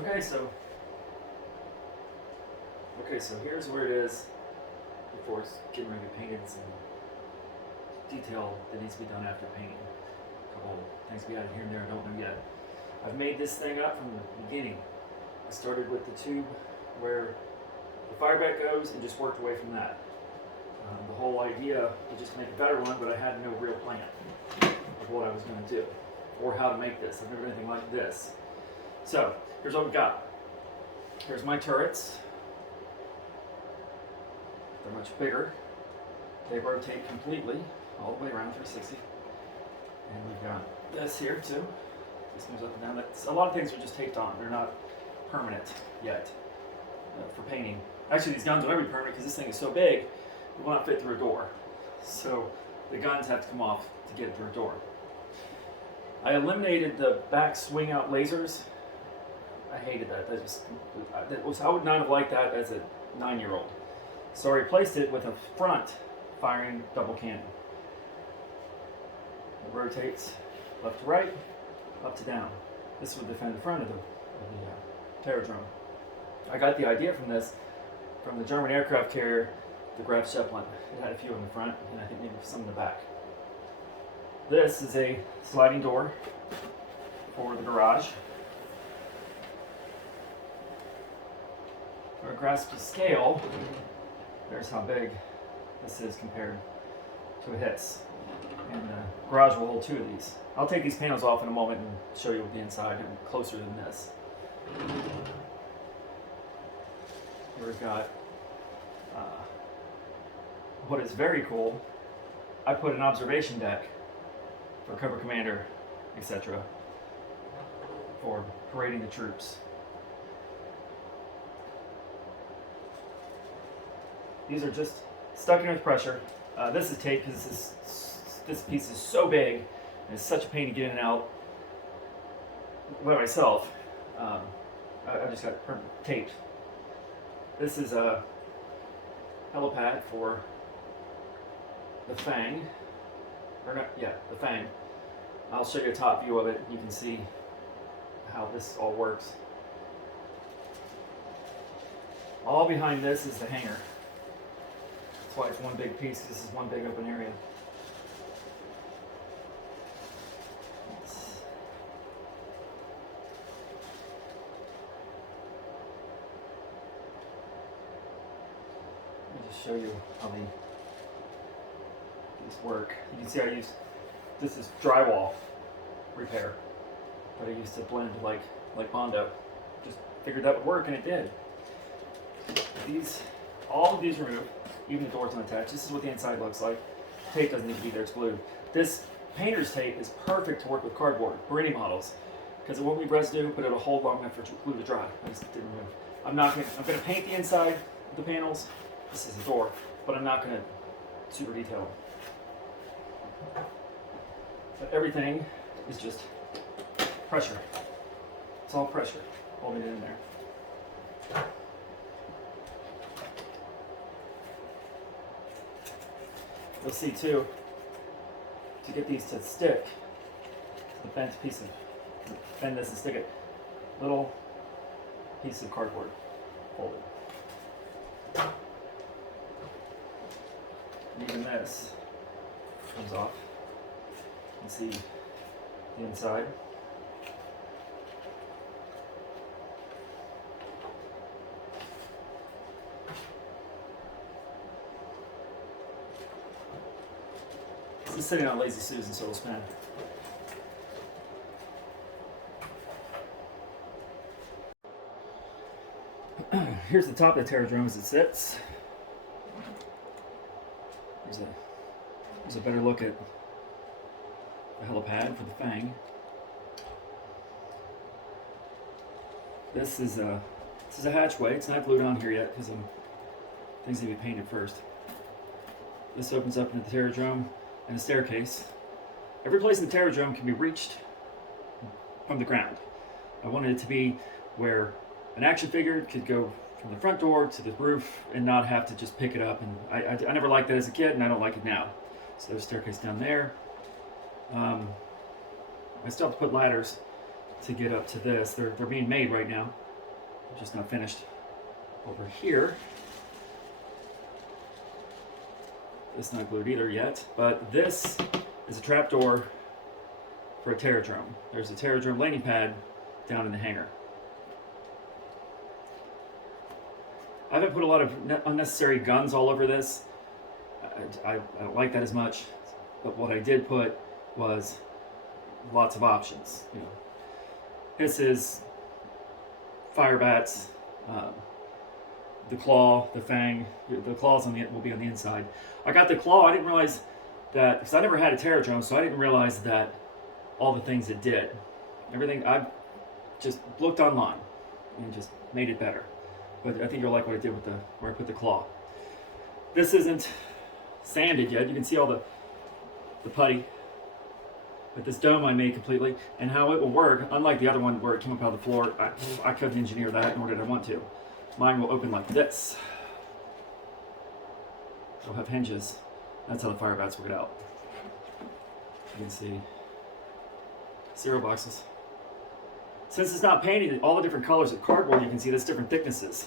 Okay, so here's where it is before it's getting ready to be painted. Some detail that needs to be done after painting. A couple of things we added here and there I don't know yet. I've made this thing up from the beginning. I started with the tube where the fire bat goes and just worked away from that. The whole idea was just to make a better one, but I had no real plan of what I was going to do or how to make this. I've never done anything like this. So here's what we got. Here's my turrets. They're much bigger. They rotate completely all the way around 360. And we've got this here too. This moves up and down. A lot of things are just taped on. They're not permanent yet for painting. Actually, these guns will never be permanent because this thing is so big, it will not fit through a door. So the guns have to come off to get it through a door. I eliminated the back swing out lasers. I hated that. I would not have liked that as a 9-year-old. So I replaced it with a front firing double cannon. It rotates left to right, up to down. This would defend the front of the terrordrome. I got the idea from this from the German aircraft carrier, the Graf Zeppelin. It had a few in the front and I think maybe some in the back. This is a sliding door for the garage. For a grasp of scale, there's how big this is compared to a Hiss. And the garage will hold 2 of these. I'll take these panels off in a moment and show you the inside and closer than this. Here we've got what is very cool. I put an observation deck for cover commander, etc. for parading the troops. These are just stuck in with pressure. This is tape because this piece is so big and it's such a pain to get in and out by myself. I just got taped. This is a helipad for the Fang. The Fang. I'll show you a top view of it. You can see how this all works. All behind this is the hangar. That's why it's one big piece. This is one big open area. Let me just show you how these work. You can see this is drywall repair, but I used to blend like Bondo. Just figured that would work, and it did. All of these removed, even the door's unattached. This is what the inside looks like. Tape doesn't need to be there, it's glued. This painter's tape is perfect to work with cardboard for any models, because it won't leave residue, but it'll hold long enough for glue to dry. I just didn't move. I'm gonna paint the inside of the panels. This is the door, but I'm not gonna super detail them. But everything is just pressure. It's all pressure holding it in there. You'll see too, to get these to stick to the bent piece of, bend this and stick it, little piece of cardboard folded. And even this comes off. You can see the inside. This is sitting on Lazy Susan, so it'll spin. Here's the top of the terrordrome as it sits. There's a better look at the helipad for the Fang. This is a hatchway. It's not glued on here yet because things need to be painted first. This opens up into the terrordrome and a staircase. Every place in the terrordrome can be reached from the ground. I wanted it to be where an action figure could go from the front door to the roof and not have to just pick it up. And I never liked that as a kid, and I don't like it now. So there's a staircase down there. I still have to put ladders to get up to this. They're being made right now. just not finished. Over here, it's not glued either yet, but this is a trapdoor for a terrordrome. There's a terrordrome landing pad down in the hangar. I haven't put a lot of unnecessary guns all over this. I don't like that as much, but what I did put was lots of options. You know, this is fire bats, the claw, the fang. The claws will be on the inside. I got the claw. I didn't realize that, because I never had a terrordrome, so I didn't realize that all the things it did. Everything I just looked online and just made it better. But I think you'll like what I did with where I put the claw. This isn't sanded yet. You can see all the putty. But this dome I made completely, and how it will work, unlike the other one where it came up out of the floor, I couldn't engineer that, nor did I want to. Mine will open like this. It'll have hinges. That's how the fire bats will get out. You can see cereal boxes. Since it's not painted, all the different colors of cardboard, you can see there's different thicknesses.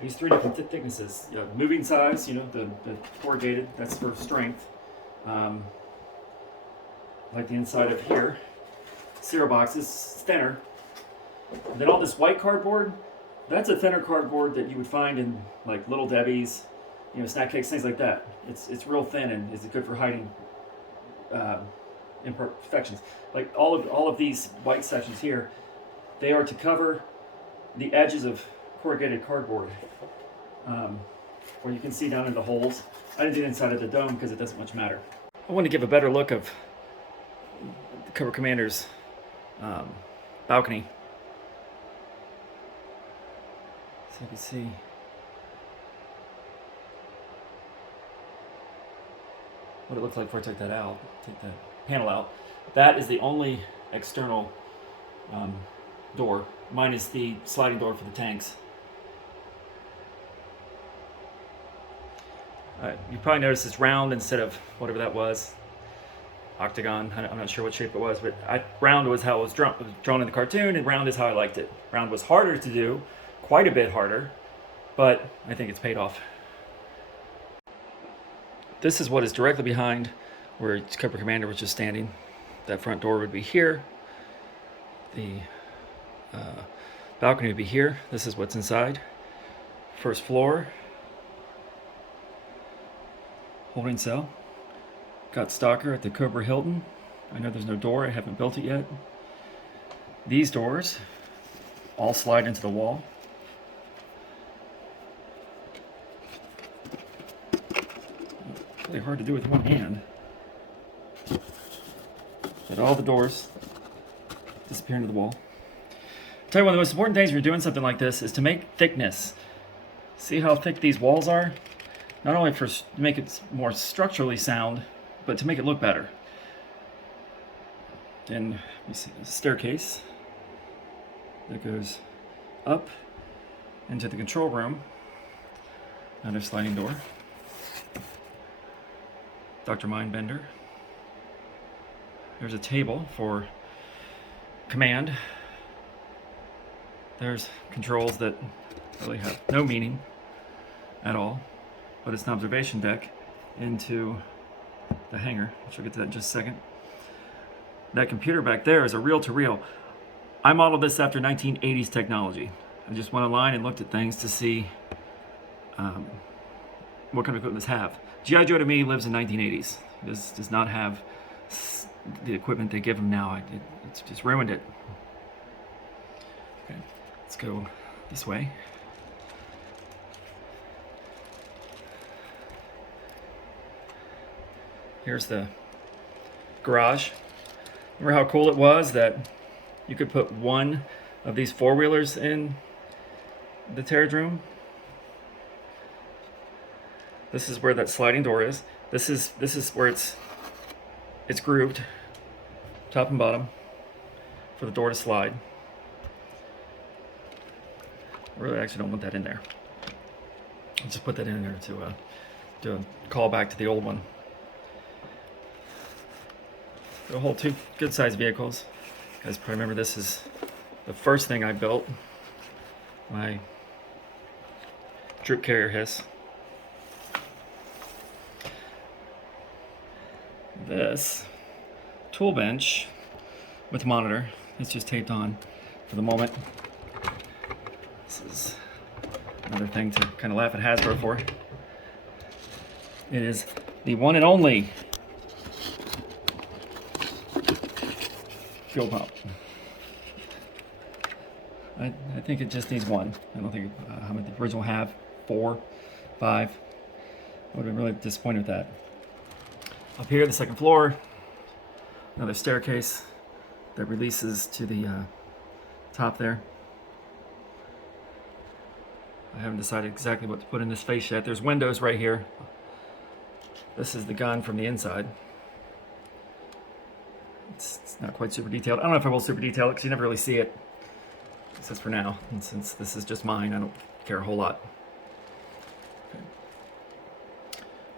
These 3 different thicknesses. You know, moving size, you know, the corrugated, that's for strength. Like the inside of here. Cereal boxes, thinner. And then all this white cardboard, that's a thinner cardboard that you would find in like Little Debbie's, you know, snack cakes, things like that. It's real thin and is good for hiding imperfections. Like all of these white sections here, they are to cover the edges of corrugated cardboard, where you can see down in the holes. I didn't do the inside of the dome because it doesn't much matter. I want to give a better look of the Cobra Commander's balcony, so you can see what it looked like before I took that out, take the panel out. That is the only external door. Mine is the sliding door for the tanks. You probably noticed it's round instead of whatever that was. Octagon, I'm not sure what shape it was, but round was how it was drawn in the cartoon, and round is how I liked it. Round was harder to do, quite a bit harder, but I think it's paid off. This is what is directly behind where Cobra Commander was just standing. That front door would be here. The balcony would be here. This is what's inside. First floor. Holding cell. Got Stalker at the Cobra Hilton. I know there's no door. I haven't built it yet. These doors all slide into the wall. Really hard to do with one hand. But all the doors disappear into the wall. I'll tell you, one of the most important things when you're doing something like this is to make thickness. See how thick these walls are? Not only to make it more structurally sound, but to make it look better. Then let me see, there's a staircase that goes up into the control room. Another sliding door. Dr. Mindbender. There's a table for command. There's controls that really have no meaning at all, but it's an observation deck into the hangar, which we'll get to that in just a second. That computer back there is a reel-to-reel. I modeled this after 1980s technology. I just went online and looked at things to see what kind of equipment this have. Gijoe to me lives in 1980s. This does not have the equipment they give them now. It's just ruined it. Okay, let's go this way. Here's the garage. Remember how cool it was that you could put one of these four-wheelers in the terrordrome? This is where that sliding door is. This is where it's grooved, top and bottom, for the door to slide. I really actually don't want that in there. I'll just put that in there to do a callback to the old one. It'll hold two good-sized vehicles. You guys probably remember this is the first thing I built my troop carrier hiss. This tool bench with monitor is just taped on for the moment. This is another thing to kind of laugh at Hasbro for. It is the one and only fuel pump. I think it just needs one. I don't think how many the original have, 4, 5. I would have been really disappointed with that. Up here, the second floor, another staircase that releases to the top there. I haven't decided exactly what to put in this face yet. There's windows right here. This is the gun from the inside. It's not quite super detailed. I don't know if I will super detail it because you never really see it. This is for now. And since this is just mine, I don't care a whole lot. Okay.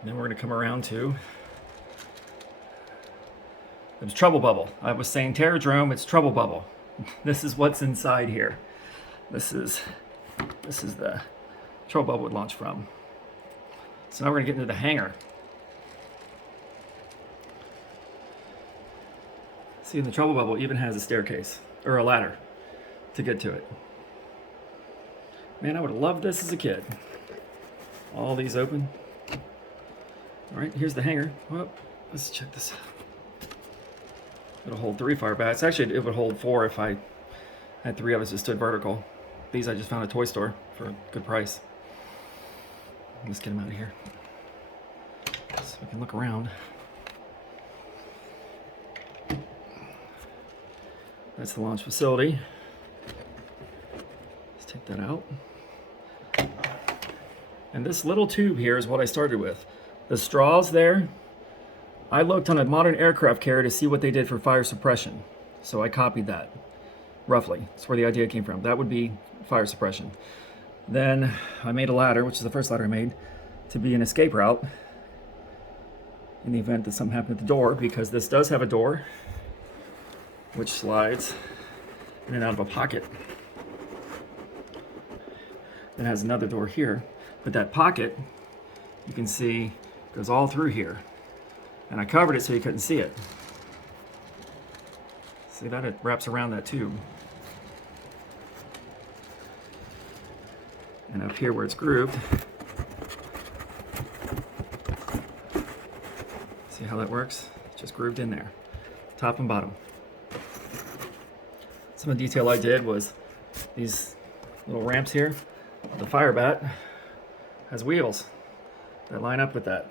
And then we're going to come around to... It was Trouble Bubble. I was saying terrordrome, it's Trouble Bubble. This is what's inside here. This is the Trouble Bubble would launch from. So now we're gonna get into the hangar. See, the Trouble Bubble even has a staircase, or a ladder, to get to it. Man, I would have loved this as a kid. All these open. All right, here's the hangar. Well, let's check this out. It'll hold 3 fire bats. Actually, it would hold 4 if I had 3 of us that stood vertical. These I just found at a toy store for a good price. Let's get them out of here so we can look around. That's the launch facility. Let's take that out. And this little tube here is what I started with. The straws there, I looked on a modern aircraft carrier to see what they did for fire suppression. So I copied that, roughly. That's where the idea came from. That would be fire suppression. Then I made a ladder, which is the first ladder I made, to be an escape route in the event that something happened at the door, because this does have a door, which slides in and out of a pocket. It has another door here, but that pocket, you can see, goes all through here. And I covered it so you couldn't see it. See that? It wraps around that tube. And up here where it's grooved, see how that works? It's just grooved in there, top and bottom. Some of the detail I did was these little ramps here. The fire bat has wheels that line up with that.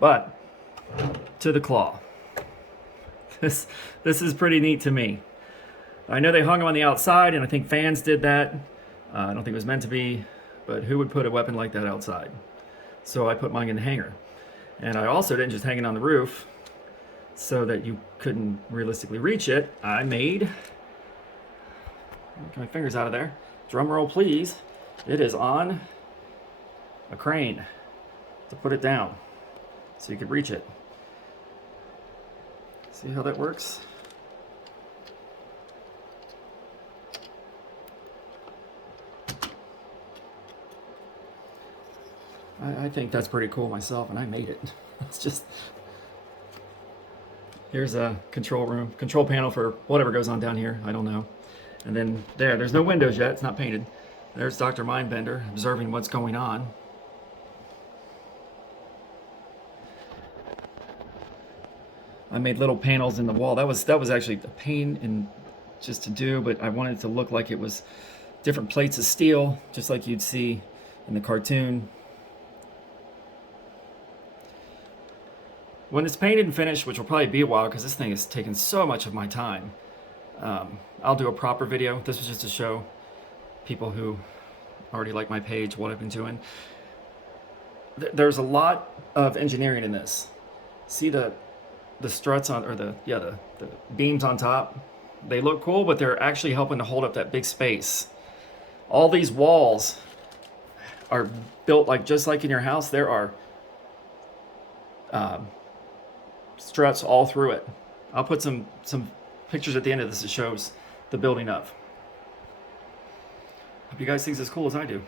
But to the claw. This is pretty neat to me. I know they hung them on the outside, and I think fans did that. I don't think it was meant to be, but who would put a weapon like that outside? So I put mine in the hangar. And I also didn't just hang it on the roof so that you couldn't realistically reach it. I made, get my fingers out of there, drum roll please, it is on a crane to put it down so you could reach it. See how that works? I think that's pretty cool myself, and I made it. It's just, here's a control room, control panel for whatever goes on down here, I don't know. And then there's no windows yet, it's not painted. There's Dr. Mindbender observing what's going on. I made little panels in the wall. That was actually a pain in just to do, but I wanted it to look like it was different plates of steel, just like you'd see in the cartoon. When it's painted and finished, which will probably be a while because this thing has taken so much of my time, I'll do a proper video. This was just to show people who already like my page what I've been doing. There's a lot of engineering in this. See the struts on, or the beams on top? They look cool, but they're actually helping to hold up that big space. All these walls are built like just like in your house. There are struts all through it. I'll put some pictures at the end of this that shows the building up. you guys think it's as cool as I do.